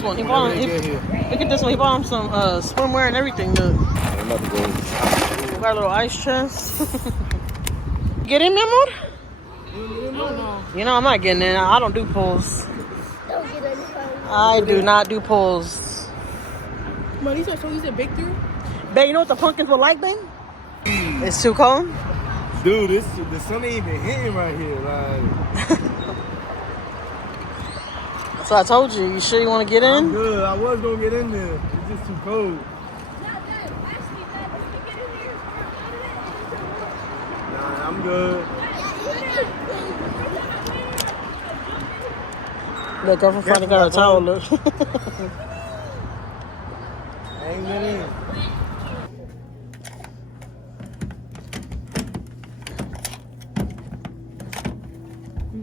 this one. He bought him. Look at this one. He bought him some swimwear and everything. Look. I'm about to go. We got a little ice chest. Get in, mi amor? You know I'm not getting in. I don't do pulls. I do not do pulls. But these are so easy to bake through. Babe, you know what the pumpkins were like, babe? It's too cold. Dude, the sun ain't even hitting right here. Like, So I told you. You sure you want to get in? I'm good. I was gonna get in there. It's just too cold. Nah, I'm good. Look, girlfriend finally got her towel. Look. I ain't get in.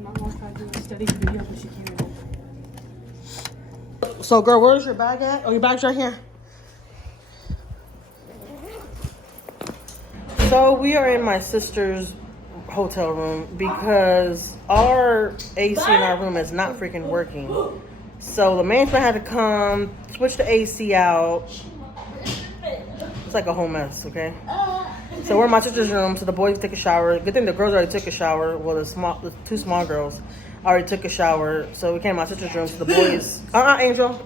My mom's trying to do a study video, but she can't. So, girl, where's your bag at? Oh, your bag's right here. So, we are in my sister's hotel room because our AC in our room is not freaking working. So, the management had to come, switch the AC out. It's like a whole mess, okay? So, we're in my sister's room, so the boys take a shower. Good thing the girls already took a shower. Well, the two small girls already took a shower, so we came to my sister's room. So the boys, Angel,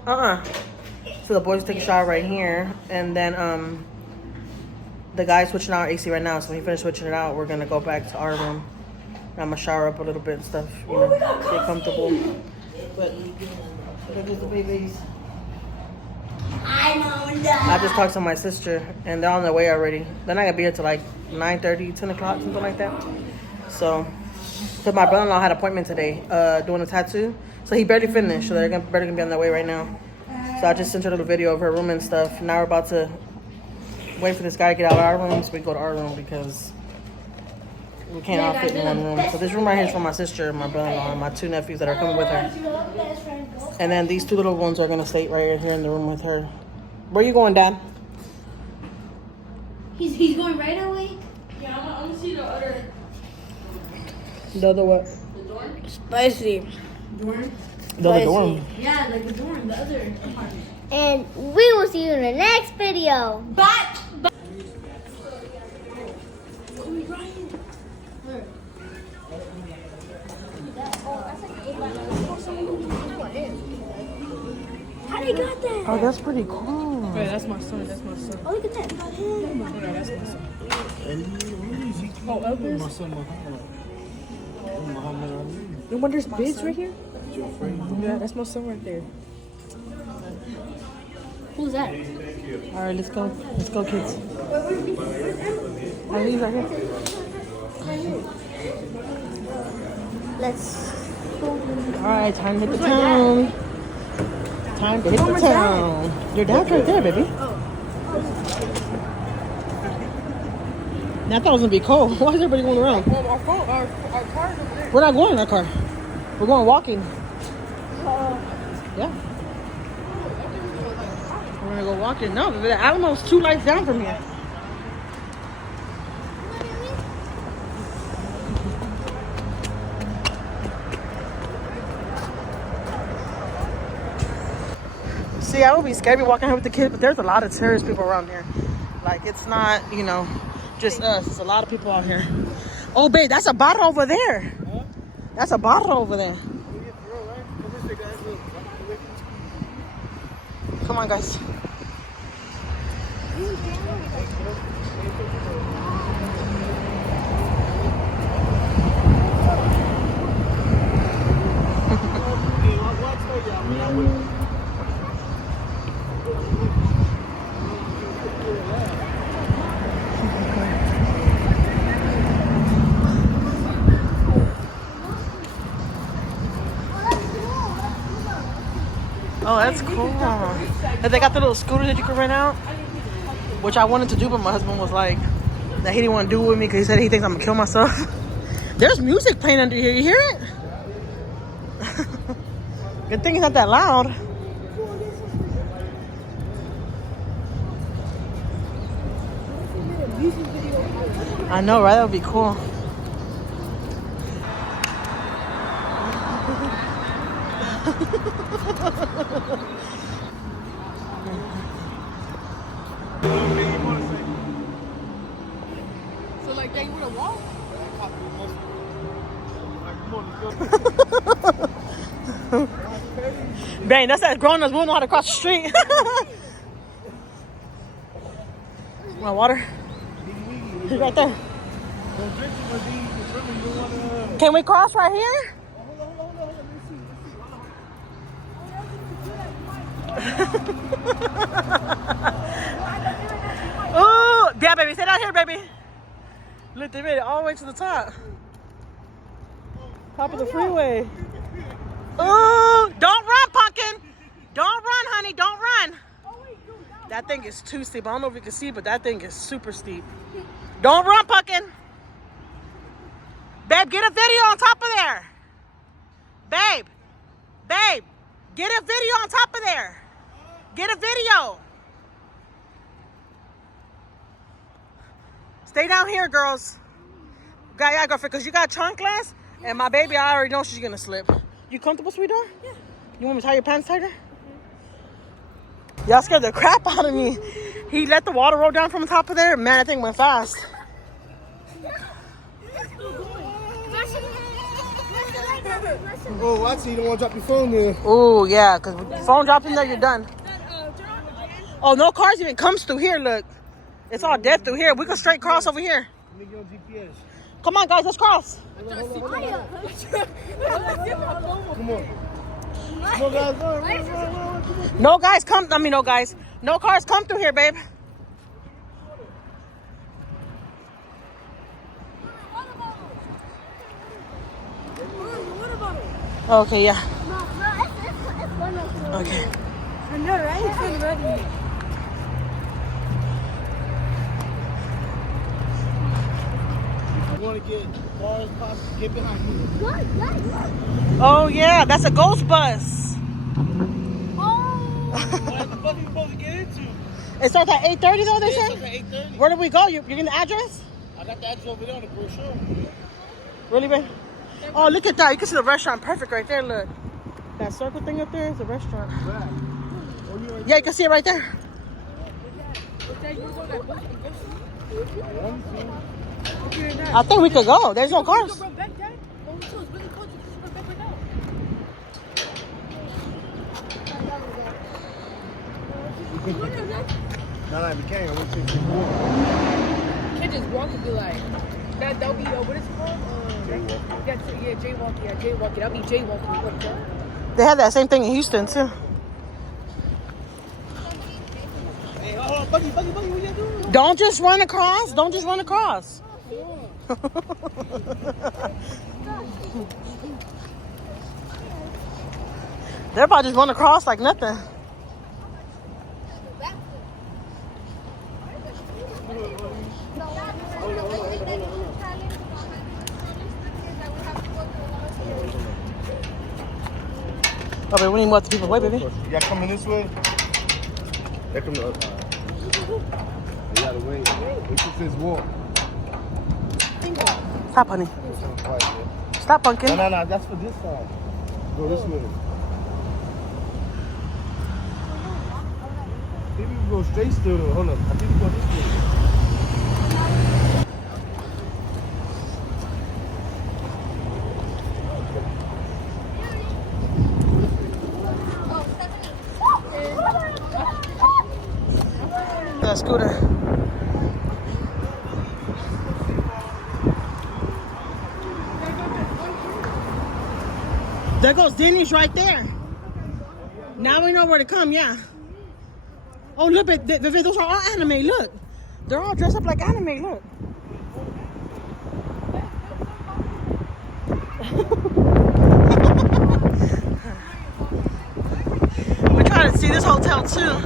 So the boys take a shower right here, and then the guy's switching out our AC right now. So when he finishes switching it out, we're gonna go back to our room. I'm gonna shower up a little bit and stuff, you know, get comfortable. But look at the babies. I just talked to my sister, and they're on their way already. They're not gonna be here till like 9:30, 10 o'clock, something like that. So. Because my brother-in-law had an appointment today doing a tattoo. So he barely finished. So they're barely going to be on their way right now. So I just sent her a little video of her room and stuff. Now we're about to wait for this guy to get out of our room so we go to our room because we can't all fit in one room. So this room right here is for my sister and my brother-in-law and my two nephews that are coming with her. And then these two little ones are going to stay right here in the room with her. Where you going, Dad? He's going right away? Yeah, I'm gonna see the other. The other what? The dorm? Spicy. Dorm? The other dorm. Yeah, like the dorm, the other apartment. And we will see you in the next video. Bye. How do you got that? Oh, that's pretty cool. Wait, that's my son. That's my son. Oh, look at that. Yeah, that's my son. Oh, Elvis? My son, No wonder there's bids right here. Yeah, that's my son right there. Who's that? All right, let's go. Let's go, kids. Are these right here? Let's. All right, time to hit the town. Time to hit the town. Your dad's right there, baby. Now, I thought it was gonna be cold. Why is everybody going around? Well, our car's over there. We're not going in our car. We're going walking. Yeah. We're gonna go walking. No, the Alamo's 2 lights down from here. See, I would be scared to be walking here with the kids, but there's a lot of tourist people around here. Like, it's not, you know, just us. It's a lot of people out here. Oh, babe, that's a bottle over there. Huh? That's a bottle over there. Come on, guys. Oh, that's cool. And they got the little scooters that you can rent out, which I wanted to do, but my husband was like, that he didn't want to do it with me because he said he thinks I'm gonna kill myself. There's music playing under here. You hear it? Good thing it's not that loud. I know, right? That would be cool. Bang, that's that grown ups won't know how to cross the street. My water? He's right there. Can we cross right here? Ooh, yeah, baby, sit down here, baby. Look, they made it all the way to the top. Top of the freeway. Ooh, don't run, pumpkin. Don't run, honey, don't run. That thing is too steep. I don't know if you can see, but that thing is super steep. Don't run, pumpkin. Babe, get a video on top of there. Babe, get a video on top of there. Get a video. Stay down here, girls. Yeah, girlfriend, because you got chanclas, and my baby, I already know she's going to slip. You comfortable, sweetheart? Yeah. You want me to tie your pants tighter? Y'all scared the crap out of me. He let the water roll down from the top of there. Man, that thing went fast. Oh, watch it. You don't want to drop your phone there. Oh, yeah, because if your phone drops in there, you're done. Oh, no cars even comes through here, look. It's all dead through here. We can straight cross over here. Come on, guys, let's cross. Come on. Come on, guys. No guys come. I mean, no guys. No cars come through here, babe. Okay, yeah. Okay. I know, right? It's been ready. You want to get cars, get behind you. Oh yeah, that's a ghost bus. What the fuck are you supposed to get into? It starts at 8:30 though, they Yeah, said? it's at 8:30. Where do we go? You're getting the address? I got the address over there on the brochure. Really, babe? Oh, look at that. You can see the restaurant perfect right there, look. That circle thing up there is a restaurant. Yeah, you can see it right there. I think we could go. There's no cars. No, we can't. We'll take you more. Can't just walk and be like, that'll be, what is it called? Jaywalking. That'll be jaywalking. They had that same thing in Houston, too. Hey, oh, Buggy, what you doing? Don't just run across. Don't just run across. They're about to just run across like nothing. Oh, baby, we need more people. Wait, baby. Y'all coming this way? They're coming the other side. You gotta wait. Wait till this walk. Stop, honey. Stop, pumpkin. No, that's for this side. Go this way. I think we can go straight still though. Hold up. I think we go this way. That scooter. There goes Denny's right there. Now we know where to come, yeah. Oh, look, those are all anime, look. They're all dressed up like anime, look. We're trying to see this hotel too.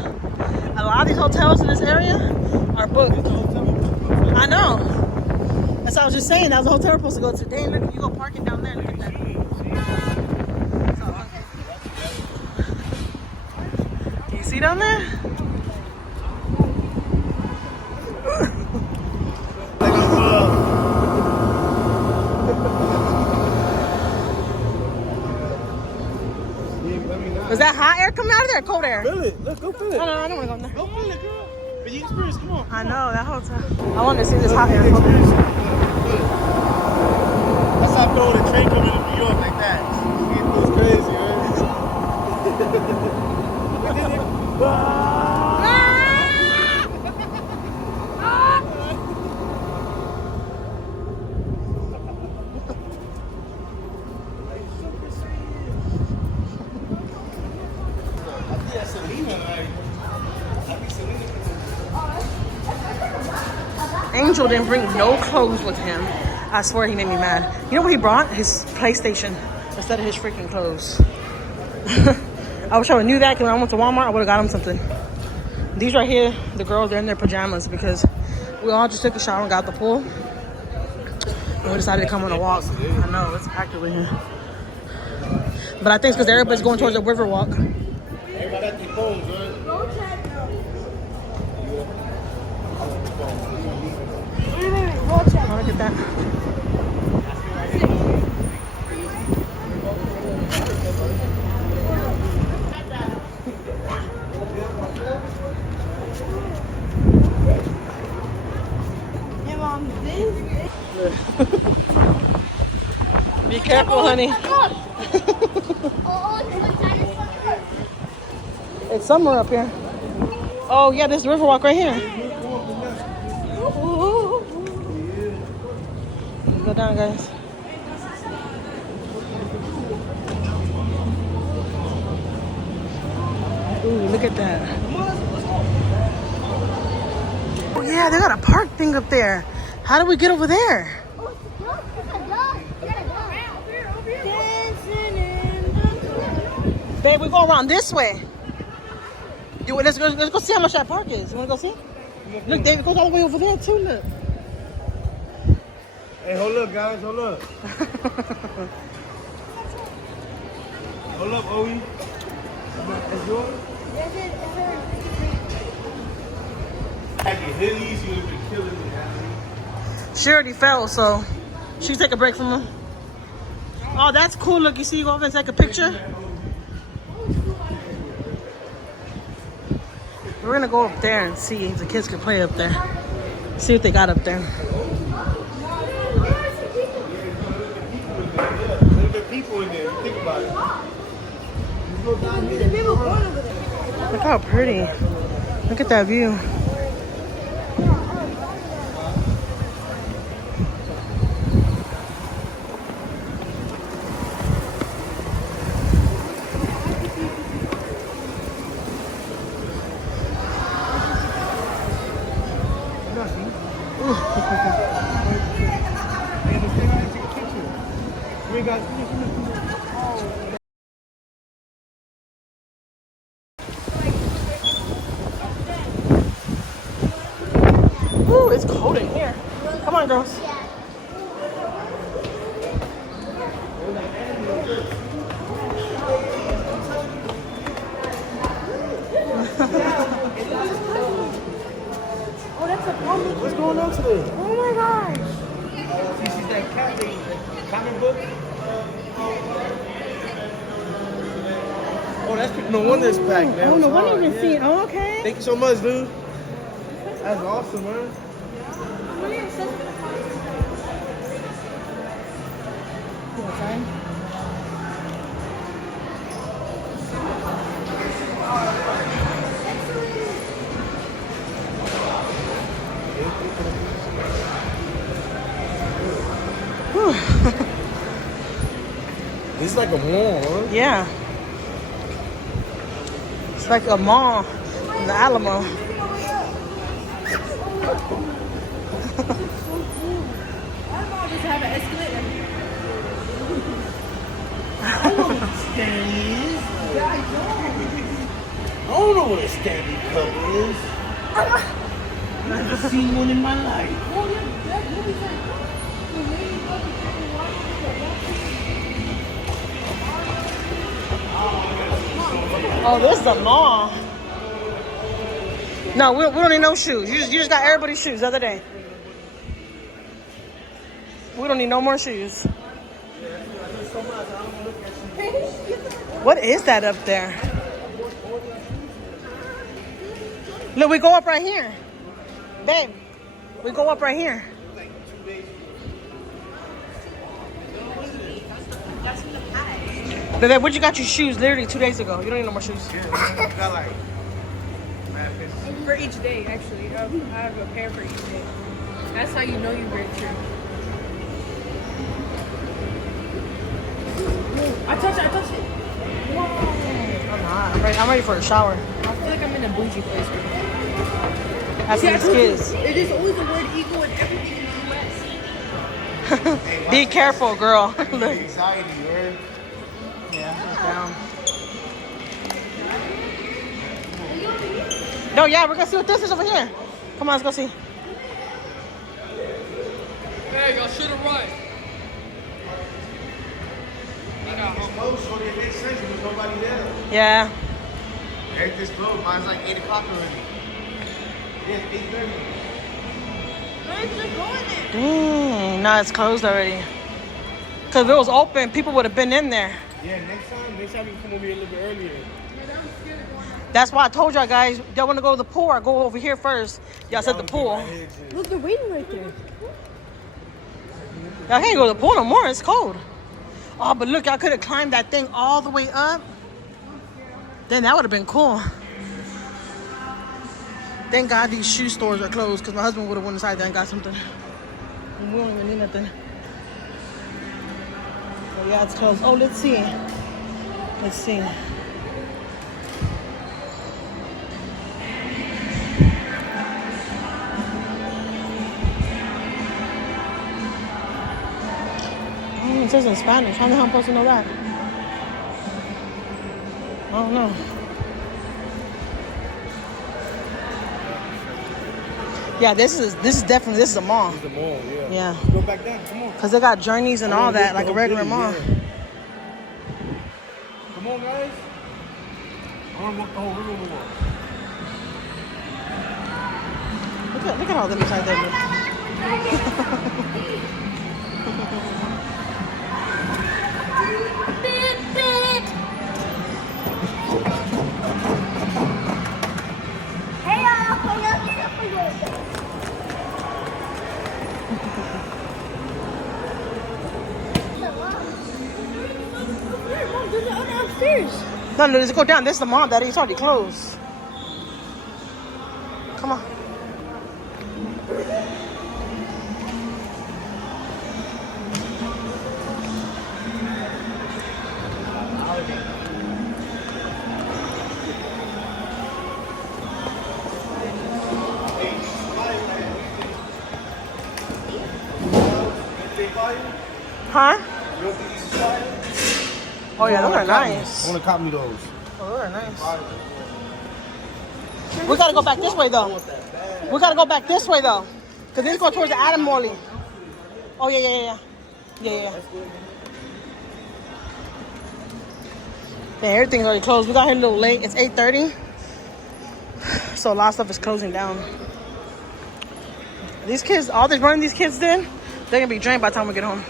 A lot of these hotels in this area are booked. I know. That's what I was just saying. That was the hotel we're supposed to go to. Dang, look, you go parking down there. Look at that. Can you see down there? Is that hot air coming out of there or cold air? Feel it. Let's go feel it. No, I don't want to go in there. Go feel it, girl. But you experience, come on. I know, that hotel. I want to see this hot air. That's how I feel when a train coming to New York like that. It feels crazy, Angel didn't bring no clothes with him. I swear he made me mad. You know what he brought? His PlayStation instead of his freaking clothes. I wish I would knew that, because when I went to Walmart, I would have got him something. These right here, the girls, they're in their pajamas because we all just took a shower and got the pool. And we decided to come on a walk. I know, it's packed over here. But I think it's because everybody's going towards the Riverwalk. Everybody got their phones, right? Oh, look at that. Be careful, honey. It's somewhere up here. Oh, yeah, this Riverwalk right here. Go down, guys. Ooh, look at that. Oh, yeah, they got a park thing up there. How do we get over there? Babe, we go around this way. Let's go see how much that park is. You want to go see? Look, David, it goes all the way over there, too, look. Hey, hold up, guys, hold up. Hold up, Owie. It's yours? Had your hoodies, you would have been killing me. She already fell, so she can take a break from him. Oh, that's cool. Look, you see, you go over and take a picture. We're gonna go up there and see if the kids can play up there. See what they got up there. People in there, think about it. Look how pretty. Look at that view. Ooh, it's cold in here. Come on, girls. Oh, that's a comic. What's going on today? Oh my gosh. She's that cat, the comic book. Oh, that's no wonder it's packed, man. Oh, no It's wonder you hard, can see it. Oh, okay. Thank you so much, dude. That's awesome, man. This is like a mall, huh? Yeah. It's like a mall in the Alamo. I don't know what a Stanley Cup is. I've never seen one in my life. Oh, this is a mall. No, we don't need no shoes. You just got everybody's shoes the other day. We don't need no more shoes. What is that up there? Look, we go up right here. Babe, we go up right here. Babe, where'd you got your shoes literally 2 days ago? You don't need no more shoes. Yeah, got like mad pieces. For each day, actually. I have a pair for each day. That's how you know you're very true. I touched it. I'm ready for a shower. I feel like I'm in a bougie place right now. After these kids. There's always the word ego and everything in the US. Be careful, girl. Look. Anxiety, right? Yeah, it's down. No, yeah, we're gonna see what this is over here. Come on, let's go see. Hey, y'all should have run. It's closed, so it makes sense. There's nobody there. Yeah. Everything's closed. Mine's like 8 o'clock already. Yeah, it's 8:30. Dang, no, it's closed already. Cause if it was open, people would have been in there. Yeah, next time you come over here a little bit earlier. That's why I told y'all guys, y'all want to go to the pool or go over here first. Y'all said the pool. Look, they're waiting right there. Y'all can't go to the pool no more. It's cold. Oh, but look, y'all could have climbed that thing all the way up. Then that would have been cool. Thank God these shoe stores are closed because my husband would have went inside there and got something. And we don't even need nothing. Oh, yeah, it's closed. Oh, let's see. Let's see. Oh, it says in Spanish. How the hell am I supposed to know that? I don't know. Yeah, this is definitely a mall. It's a mall, yeah. Yeah. Go back down, come on. Cause they got journeys and all that, like a regular mall. Yeah. Come on, guys. I want to walk the whole Riverwalk. Look at all them inside there. Hey, y'all. Play up yourself for you. Mom, there's the other upstairs. No, let's go down. This is the mall, Daddy. It's already closed. Come on. Huh? Oh yeah, those are nice. I want to copy those. Oh, those are nice. We gotta go back this way though. We gotta go back this way though. Cause this go towards the Adam Morley. Oh yeah. Yeah. Dang, everything's already closed. We got here a little late. It's 8:30. So a lot of stuff is closing down. These kids, all this running these kids did, they're gonna be drained by the time we get home.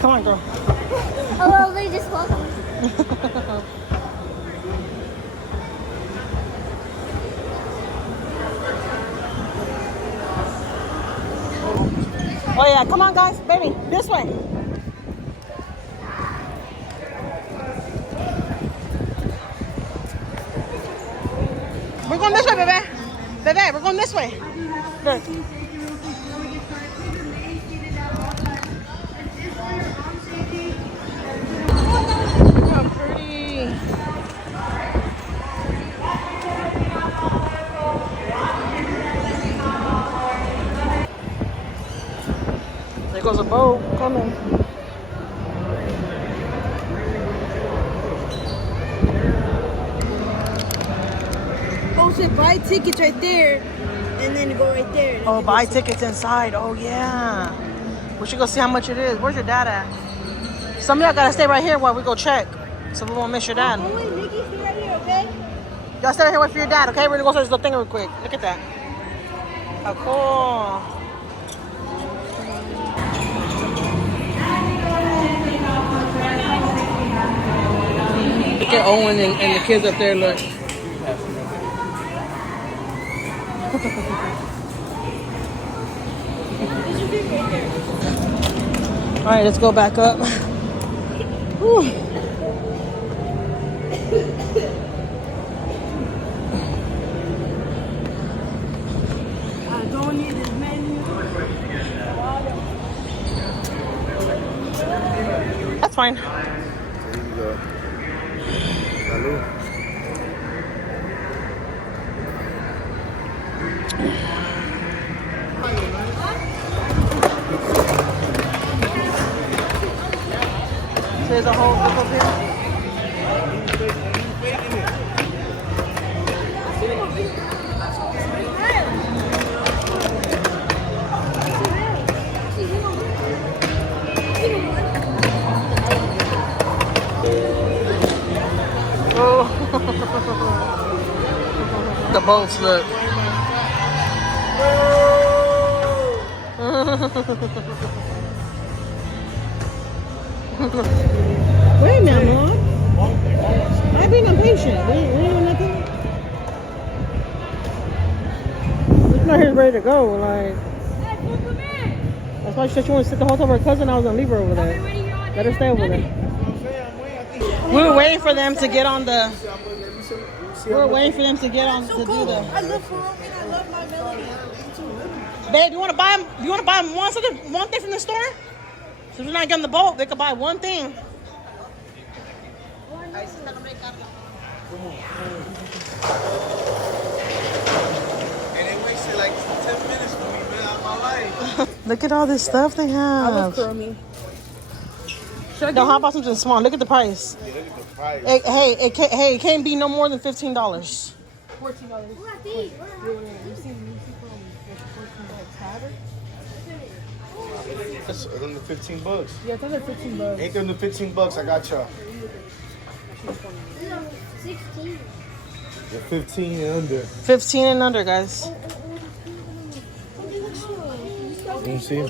Come on, girl. Oh, well, they just walked. Oh yeah, come on guys, baby, this way. We're going this way, baby. Baby, we're going this way. Look. Look how pretty. There goes a boat coming. Oh, so buy tickets right there, and then go right there. Oh, buy tickets inside. Oh, yeah. We should go see how much it is. Where's your dad at? Some of y'all gotta stay right here while we go check, so we won't miss your dad. Oh, wait, Nikki, stay right here, okay? Y'all stay right here wait for your dad, okay? We're gonna go search this little thing real quick. Look at that. How cool. Look at Owen and the kids up there. Look. All right, let's go back up. Whew. I don't need this menu. That's fine. There you go. Salud. There's a whole group up here. Oh. The boats look. Wait a minute, Mom. I've been impatient. We ain't doing nothing. This man here's ready to go. Like, that's why she said she wanted to sit the whole time with her cousin. I was gonna leave her over there. Let her stay over there. We were waiting for them to get on the. We were waiting for them to get on to do the. I love Ferrari. I love my melody. Babe, you want to buy them? You want to buy them one thing from the store? So we're not getting the boat. They could buy one thing. And they wasted like 10 minutes for me, man, out of my life. Look at all this stuff they have. I love Chromie. No, how about something small? Look at the price. Yeah, look at the price. It can't be no more than $15. $14. That's under $15. Yeah, it's under $15. Ain't under $15, I got y'all. 16. You're 15 and under. 15 and under, guys. You see?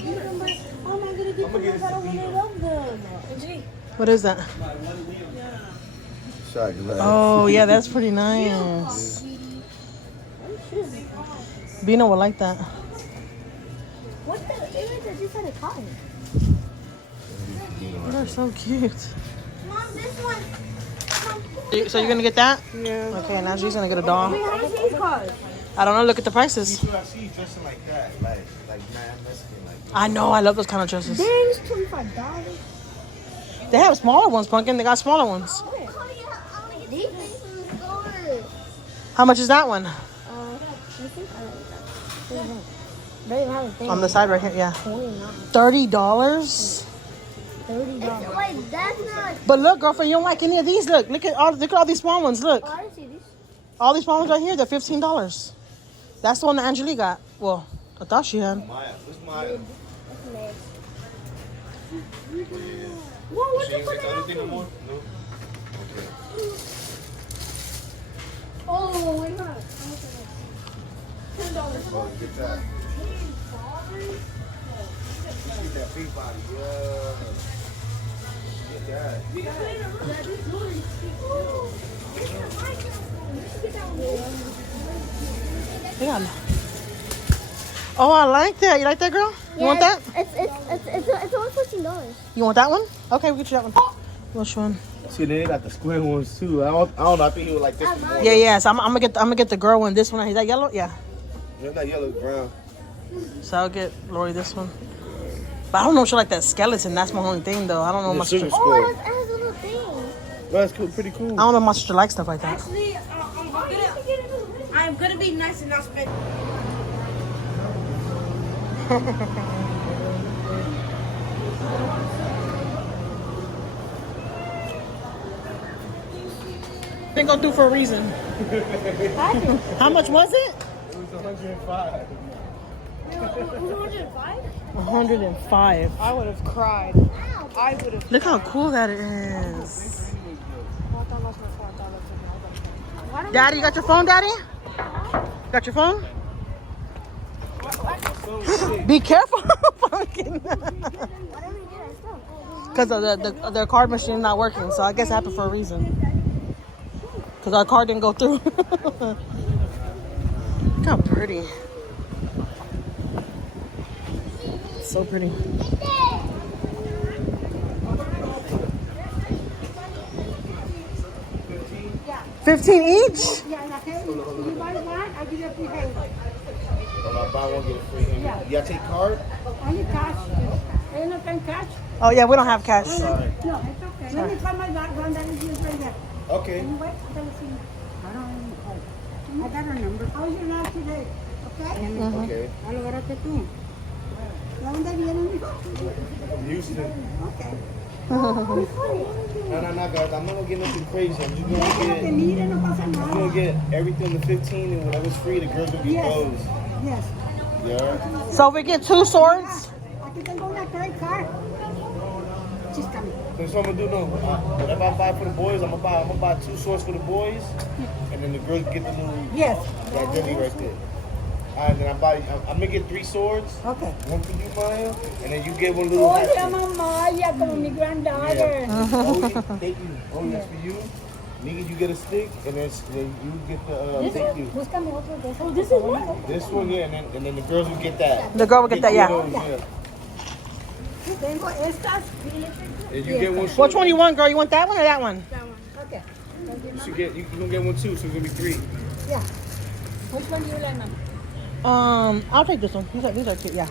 What is that? Shot, Oh, yeah, that's pretty nice. Bino would like that. What the? They just had a cotton. They're so cute. Mom, this one. So you're gonna get that? Yeah. Okay, now she's gonna get a doll. How much these cost? I don't know. Look at the prices. I see you dressing like that. Like man, Mexican. Like, I know. I love those kind of dresses. Dang, it's $25. They have smaller ones, Pumpkin. They got smaller ones. These things in the store. How much is that one? They don't have a thing. On the side right here, yeah. $29. $30. $30. Wait, that's not. But look, girlfriend, you don't like any of these. Look at all these small ones. Look, Oh, I didn't see these. all these small ones right here. They're $15. That's the one that Anjuli got. Well, I thought she had. Maiyah, who's Maiyah? Whoa, what She the ain't fuck get is anything no that? more? No? Okay. Oh, wait, hold on. $10. Oh, get that. Get that big body, yeah. Get that. Yeah. Oh, I like that. You like that, girl? You want that? It's only $14. You want that one? Okay, we'll get you that one. Which one? See, they got the square ones too. I don't know. I think he was like this one. Yeah. So I'm gonna get the girl one. This one. Is that yellow? Yeah. It's not yellow, it's brown. So I'll get Lori this one. But I don't know if she like that skeleton. That's my only thing, though. I don't know The much. sugar I skull. Oh, it has a little thing. That's cool, pretty cool. don't know much to like stuff like that. Actually, I'm gonna be nice and not spend. Didn't go through for a reason. How much was it? It was 105. It was 105? 105. I would have cried. I would have. Look how cool that is. Daddy, you got your phone, Daddy? Got your phone? Be careful, Pumpkin. Because their card machine not working, so I guess it happened for a reason. because our car didn't go through. Look how pretty. So pretty. $15 each? Yeah, okay. You buy one, I'll give you a free hand. I buy one, get a free hand. Yeah. You gotta take card? Only cash. Are you not paying cash? Oh yeah, we don't have cash. Sorry. No, it's okay. Let me find my bag. One that is used right there. Okay. You wait until I see. I don't know. I got her number. How's your life today? Okay? Okay. Alógrate tú. ¿De dónde vienes, hijo? From Houston. Okay. No, guys. I'm not gonna get nothing crazy. I'm just gonna Déjate, get. mire, no pasa I'm nada. gonna get everything to 15, and whatever's free, the girls will get Yes. those. Yes. Yeah. So if we get 2 swords, Aquí tengo una credit card. She's coming. That's what I'm gonna do. No, whatever I buy for the boys, I'm gonna buy 2 swords for the boys, and then the girls get the little Yes. that jelly right there. Alright, then I'm gonna get 3 swords. Okay. One for you, Maiyah, and then you get one little. Oh, hat se trick. llama Maiyah, como mi granddaughter. Oh, yeah. Thank you. Oh, that's for you. Nigga, you get a stick, and then you get the thank you. Búscame otro de esos. Oh, this is one. This one, yeah, and then the girls will get that. the girl will get that, yeah. Those, yeah. Tengo estas. And you get one. Which one you want, girl? You want that one or that one? Okay. You can get one too, so it's gonna be 3. Yeah. Which one do you like, ma'am? I'll take this one. These are cute, yeah.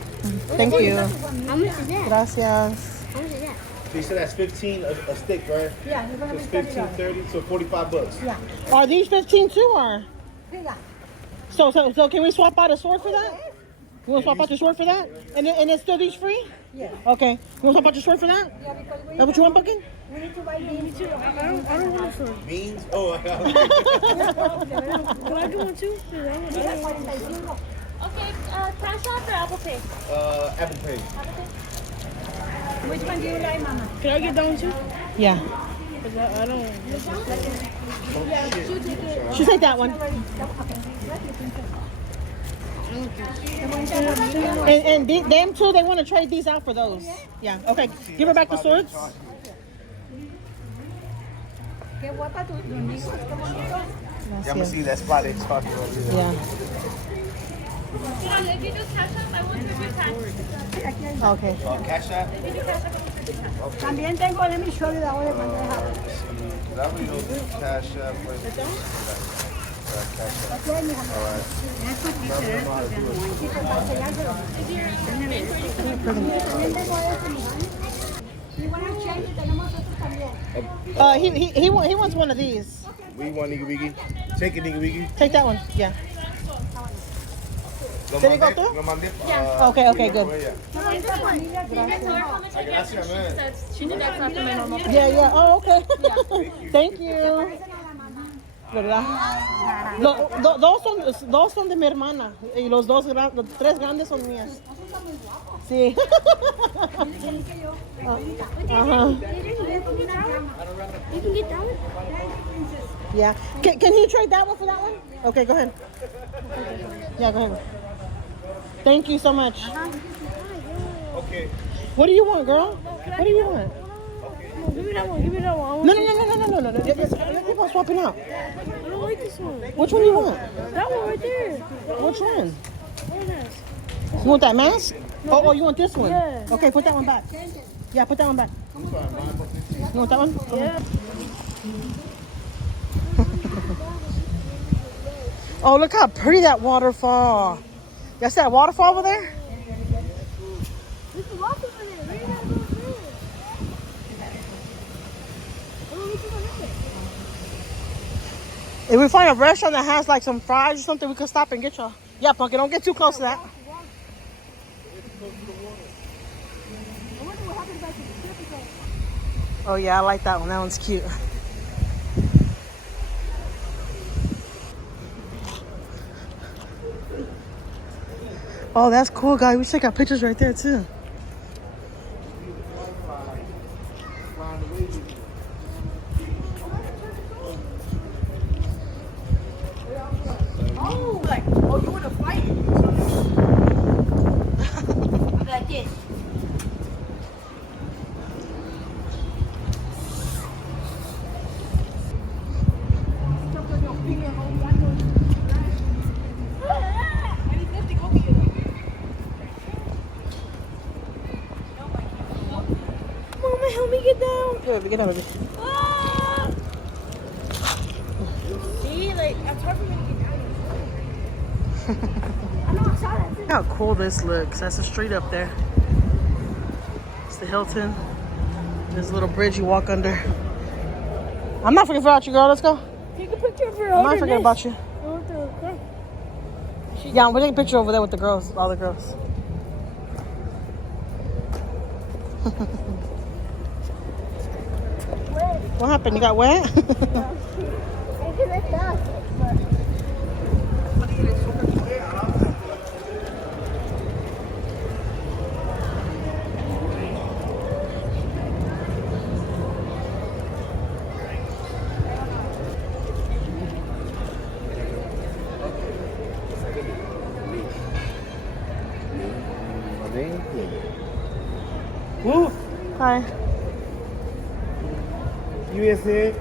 Thank you. How much is that? Gracias. How much is that? So you said that's 15 a stick, right? Yeah, you're So gonna it's be 15, 30, so $45. Yeah. Are these 15 too, or? Yeah. So can we swap out a sword for that? You want to swap out your sword for that? And it's still these free? Yeah. Okay. You want to swap out your sword for that? Yeah, because Is that what you want, Bucking? we need to buy beans too. I don't want a sword. Beans? Oh, I got Can I do one too? Okay, cash off or Apple Pay? Apple Pay. Which one do you like, mama? Can I get that one too? Yeah. Cause I don't. She take that one. And them too, they want to trade these out for those. Yeah. Okay. Give her back the swords. Qué guapa tus niños, qué bonito. Yeah, I'm gonna see that spot that's talking about here. Yeah. If you do cash off, I want to do cash. Okay. Cash App? También tengo, let me show you the other one that I have. That one you don't do Cash App. Cash App. Okay, mi amor. También tengo este, mi amor. You want to change it? Tenemos otro también. He wants one of these. We want Nigga Wiggy. Take it, Nigga Wiggy. Take that one. Yeah. Lo Did it go mandé- through? lo mandé, Okay, okay, good. ella. Gracias, man. She did that after my normal. Yeah, yeah. Oh, okay. Thank you. ¿Verdad? Dos son de mi hermana y los 3 grandes son mías. Sí. Ajá. You can get that one. Yeah. Can he trade that one for that one? Okay, go ahead. Yeah, go ahead. Thank you so much. Okay. What do you want, girl? What do you want? Give me that one. Give me that one. No. Keep on swapping out. I don't like this one. Which one do you want? That one right there. Which one? What is this? You want that mask? Oh, you want this one? Yeah. Okay, put that one back. Yeah, put that one back. You want that one? Come Yeah. Oh, look how pretty that waterfall. That's that waterfall over there? We can walk over there. Where you gotta go through? Oh, we can go this way. If we find a restaurant that has like some fries or something, we could stop and get y'all. Yeah, Pumpkin, don't get too close to that. Oh yeah, I like that one. That one's cute. Oh, that's cool, guys. We should got pictures right there too. You want to fight? Like this. Good, get out of it. See, like, it's hard for me to get down. I know, I saw that. Look how cool this looks. That's the street up there. It's the Hilton. There's a little bridge you walk under. I'm not forgetting about you, girl. Let's go. Take a picture of her. I'm not forgetting about you. I want the okay. Yeah, we'll take a picture over there with the girls, all the girls. What happened? You got wet? I feel like that. Woo! Hi. USA.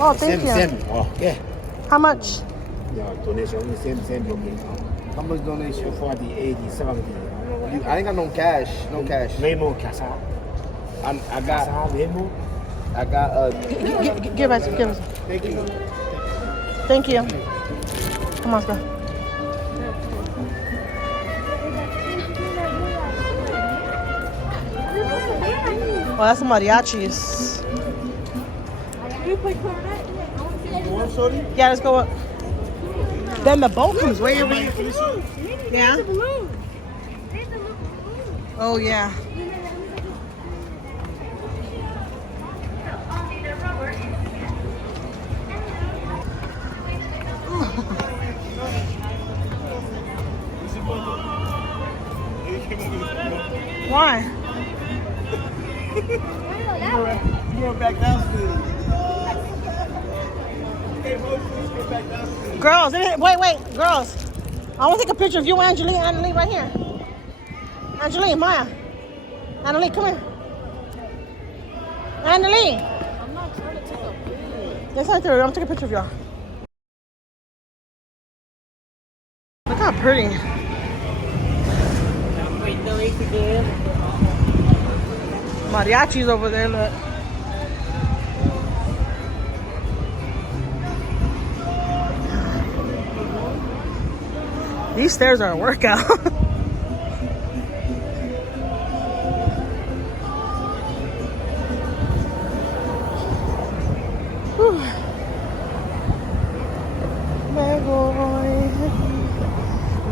Oh, thank you. Same. Oh, yeah. How much? Yeah, donation. Same. Okay. How much donation for the 80, 70? I ain't got no cash. No cash. Memo, cash. I got memo. I got Give us. Thank you. Thank you. Come on, let's go. Oh, that's the mariachis. Yeah, let's go up. Then the boat comes way over here. Yeah? Oh, yeah. Why? You went back downstairs. Girls, wait, girls. I want to take a picture of you, Anjuli, right here. Anjuli, Maiyah. Anjuli, come here. Anjuli. I'm not trying to take a picture. Yes, I do. I'm going to take a picture of y'all. Look how pretty. Mariachis over there, look. These stairs are a workout.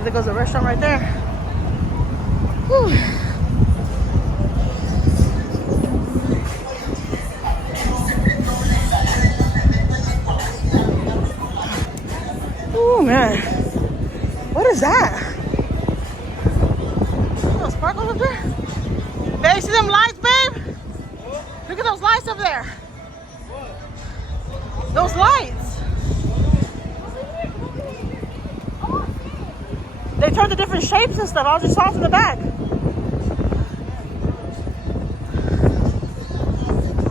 There goes a restaurant right there. Whew. Oh man, what is that? Oh, sparkles up there? Babe, see them lights, babe? Look at those lights up there. Those lights. They turned to different shapes and stuff. I just saw from the back.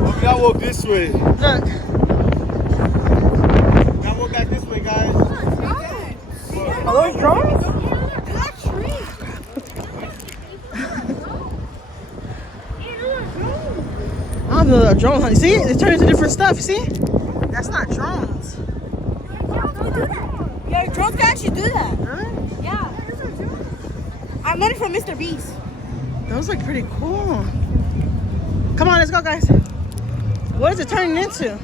We gotta walk this way. Look. Gotta walk back this way, guys. Are those drones? I don't know the drone hunting. See, they turn into different stuff. See, that's not drones. Yeah, drones can actually do that. Really? Yeah. I learned it from Mr. Beast. Those look pretty cool. Come on, let's go, guys. What is it turning into?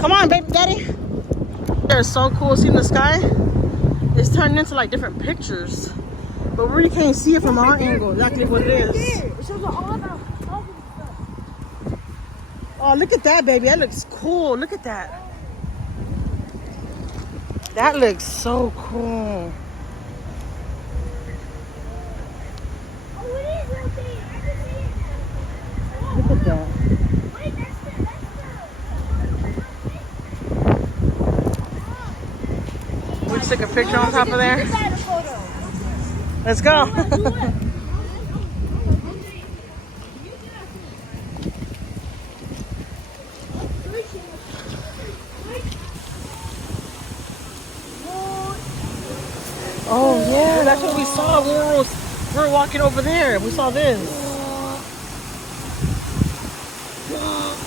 Come on, baby daddy. They're so cool. Seeing the sky? It's turning into like different pictures. But we really can't see it from our angle, exactly what it is. It shows all about stuff. Oh, look at that, baby. That looks cool. Look at that. That looks so cool. Look at that. We just took a picture on top of there. Let's go. Oh yeah, that's what we saw. We're walking over there. We saw this.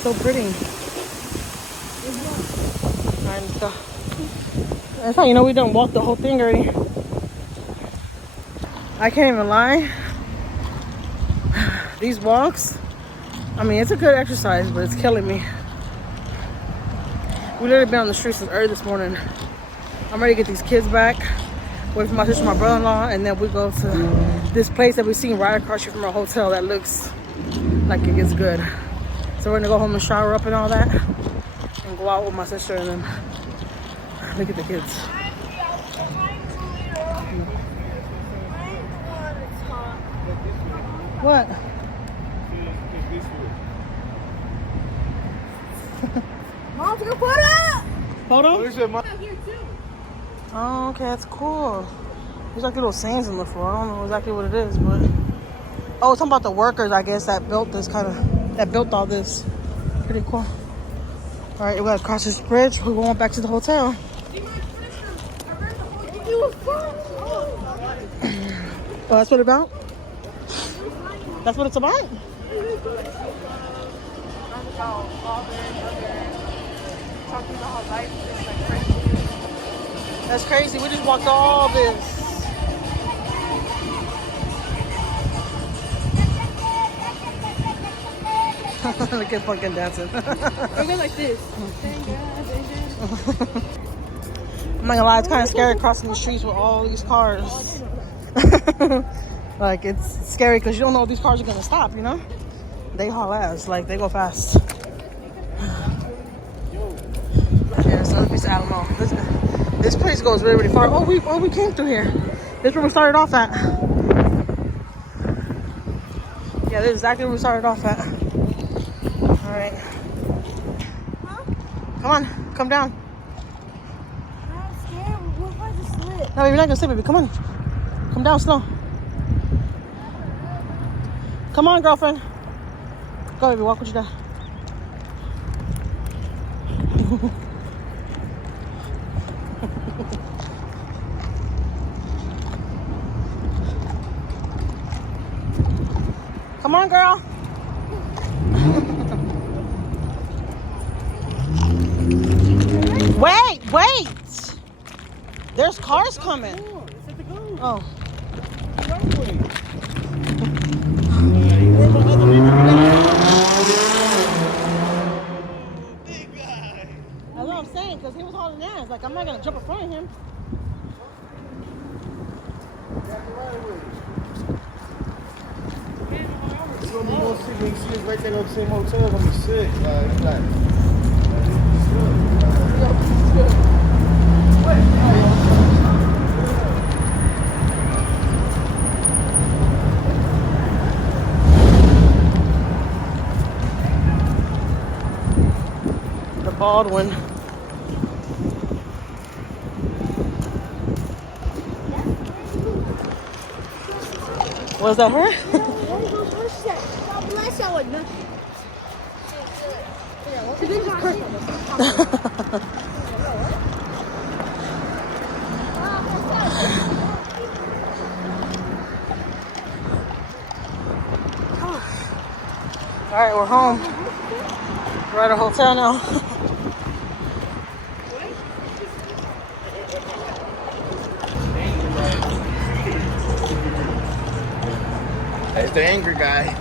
So pretty. Alright, let's go. That's how you know we done walked the whole thing already. I can't even lie. These walks, I mean, it's a good exercise, but it's killing me. We literally been on the streets since early this morning. I'm ready to get these kids back. Wait for my sister, my brother-in-law, and then we go to this place that we've seen right across the street from our hotel that looks like it gets good. So we're gonna go home and shower up and all that, and go out with my sister and then look at the kids. What? Mom, take a photo! Photo? Oh, okay, that's cool. There's like little sayings in the floor. I don't know exactly what it is, but oh, it's talking about the workers, I guess, that built this that built all this. Pretty cool. All right, we gotta cross this bridge. We're going back to the hotel. Oh, that's what it's about? That's what it's about? That's crazy. We just walked all this. Look at fucking dancing. They go like this. I'm not gonna lie, it's kind of scary crossing the streets with all these cars. Like, it's scary because you don't know if these cars are gonna stop, you know? They haul ass, like, they go fast. Yeah, so this I don't know. This place goes really, really far. Oh, we came through here. This is where we started off at. Yeah, this is exactly where we started off at. All right. Come on, come down. I'm scared. What if I just slip? No, you're not gonna slip, baby. Come on. Come down slow. Come on, girlfriend. Go, baby. Walk with your dad. Come on, girl. Wait. There's cars coming. Oh. That's what I'm saying, because he was hauling ass. Like, I'm not going to jump in front of him. It's gonna be more sick when you see us right there on the same hotel. It's gonna be sick. The Baldwin. Was that her? God bless y'all. All right, we're home. We're at a hotel now. That's the angry guy.